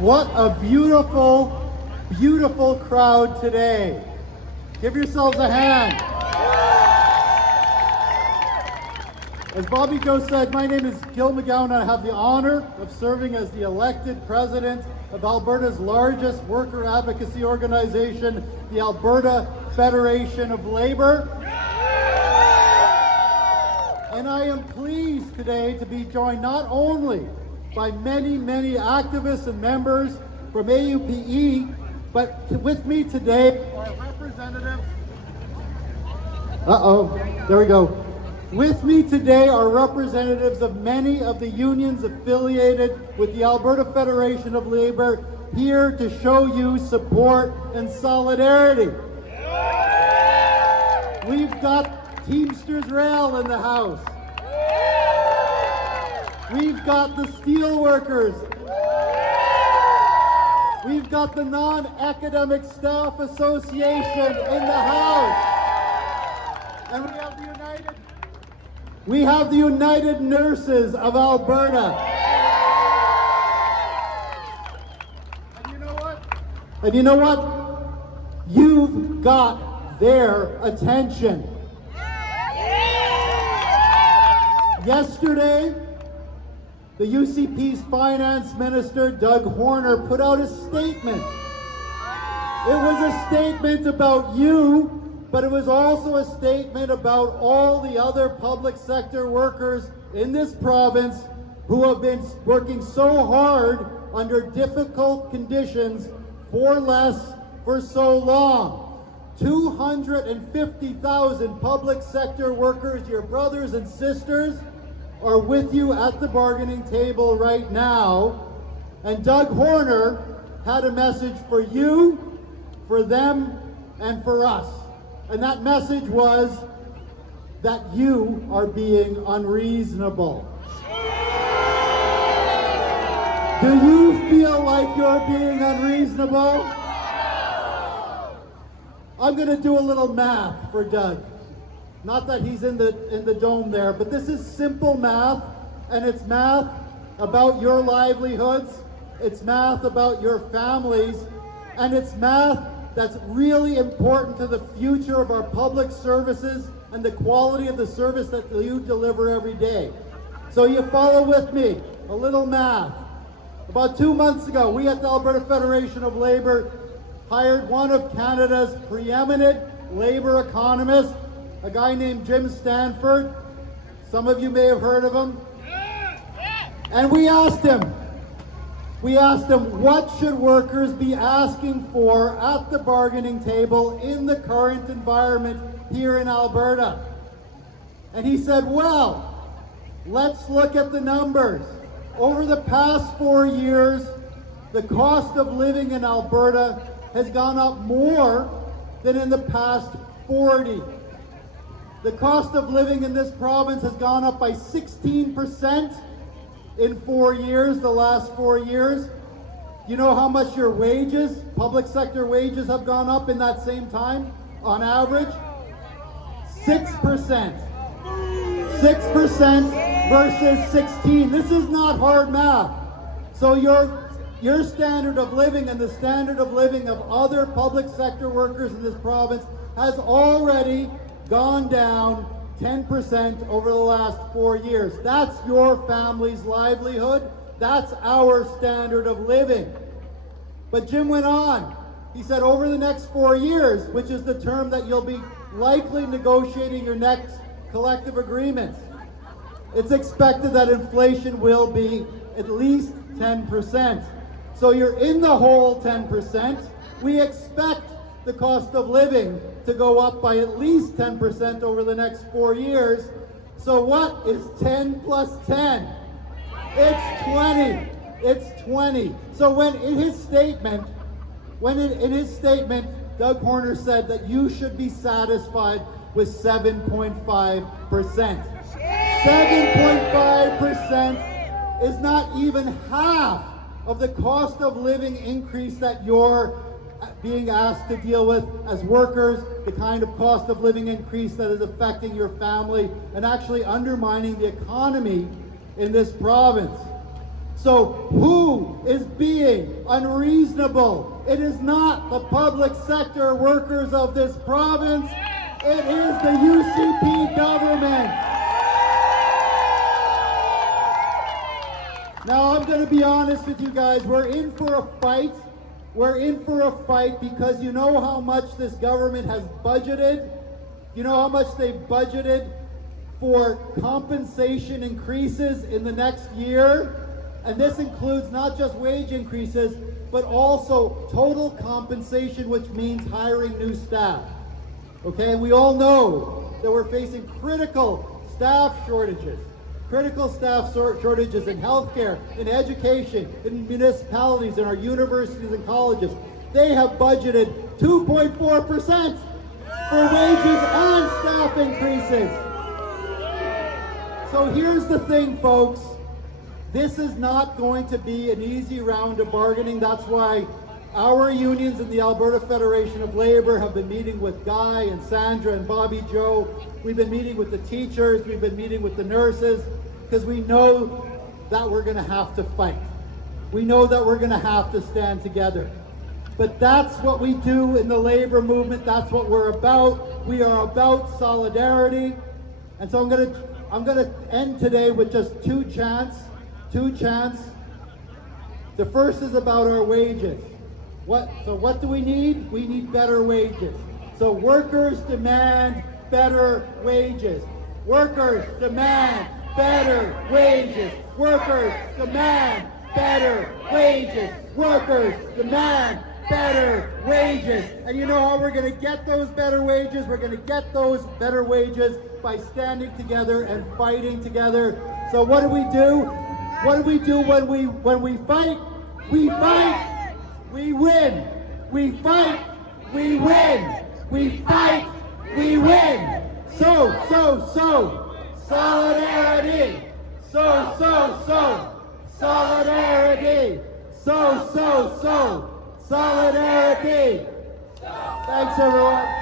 What a beautiful, beautiful crowd today. Give yourselves a hand. As Bobby Joe said, my name is Gil McGowan and I have the honor of serving as the elected president of Alberta's largest worker advocacy organization, the Alberta Federation of Labour. And I am pleased today to be joined not only by many, many activists and members from AUPE, but with me today are representatives. There we go. With me today are representatives of many of the unions affiliated with the Alberta Federation of Labour, here to show you support and solidarity. We've got Teamsters Rail in the house. We've got the steelworkers. We've got the Non-Academic Staff Association in the house. And we have the United Nurses of Alberta. And you know what? You've got their attention. Yesterday, the UCP's Finance Minister, Doug Horner, put out a statement. It was a statement about you, but it was also a statement about all the other public sector workers in this province who have been working so hard under difficult conditions for less for so long. 250,000 public sector workers, your brothers and sisters, are with you at the bargaining table right now. And Doug Horner had a message for you, for them, and for us. And that message was that you are being unreasonable. Do you feel like you're being unreasonable? I'm going to do a little math for Doug. Not that he's in the dome there, but this is simple math, and it's math about your livelihoods, it's math about your families, and it's math that's really important to the future of our public services and the quality of the service that you deliver every day. So you follow with me, a little math. About 2 months ago, we at the Alberta Federation of Labour hired one of Canada's preeminent labour economists, a guy named Jim Stanford. Some of you may have heard of him. And we asked him, what should workers be asking for at the bargaining table in the current environment here in Alberta? And he said, well, let's look at the numbers. Over the past 4 years, the cost of living in Alberta has gone up more than in the past 40. The cost of living in this province has gone up by 16% in 4 years, the last 4 years. You know how much your wages, public sector wages, have gone up in that same time, on average? 6%. 6% versus 16. This is not hard math. So your standard of living and the standard of living of other public sector workers in this province has already gone down 10% over the last 4 years. That's your family's livelihood. That's our standard of living. But Jim went on. He said over the next 4 years, which is the term that you'll be likely negotiating your next collective agreements, it's expected that inflation will be at least 10%. So you're in the hole 10%. We expect the cost of living to go up by at least 10% over the next 4 years. So what is 10 plus 10? It's 20. It's 20. So when in his statement, Doug Horner said that you should be satisfied with 7.5%. 7.5% is not even half of the cost of living increase that you're being asked to deal with as workers, the kind of cost of living increase that is affecting your family and actually undermining the economy in this province. So who is being unreasonable. It is not the public sector workers of this province. It is the UCP government. Now, I'm going to be honest with you guys. We're in for a fight. We're in for a fight because you know how much this government has budgeted? You know how much they've budgeted for compensation increases in the next year? And this includes not just wage increases, but also total compensation, which means hiring new staff. Okay, and we all know that we're facing critical staff shortages in healthcare, in education, in municipalities, in our universities and colleges. They have budgeted 2.4% for wages and staff increases. So here's the thing, folks. This is not going to be an easy round of bargaining. That's why our unions in the Alberta Federation of Labour have been meeting with Guy and Sandra and Bobby Joe. We've been meeting with the teachers. We've been meeting with the nurses, because we know that we're going to have to fight. We know that we're going to have to stand together. But that's what we do in the labor movement. That's what we're about. We are about solidarity. And so I'm going to end today with just two chants. The first is about our wages. So what do we need? We need better wages. So workers demand better wages. Workers demand better wages. Workers demand better wages. Workers demand better wages. And you know how we're going to get those better wages? We're going to get those better wages by standing together and fighting together. So what do we do? What do we do when we fight? We fight, we win. We fight, we win. We fight, we win. So, solidarity. So, solidarity. So, solidarity. Thanks, everyone.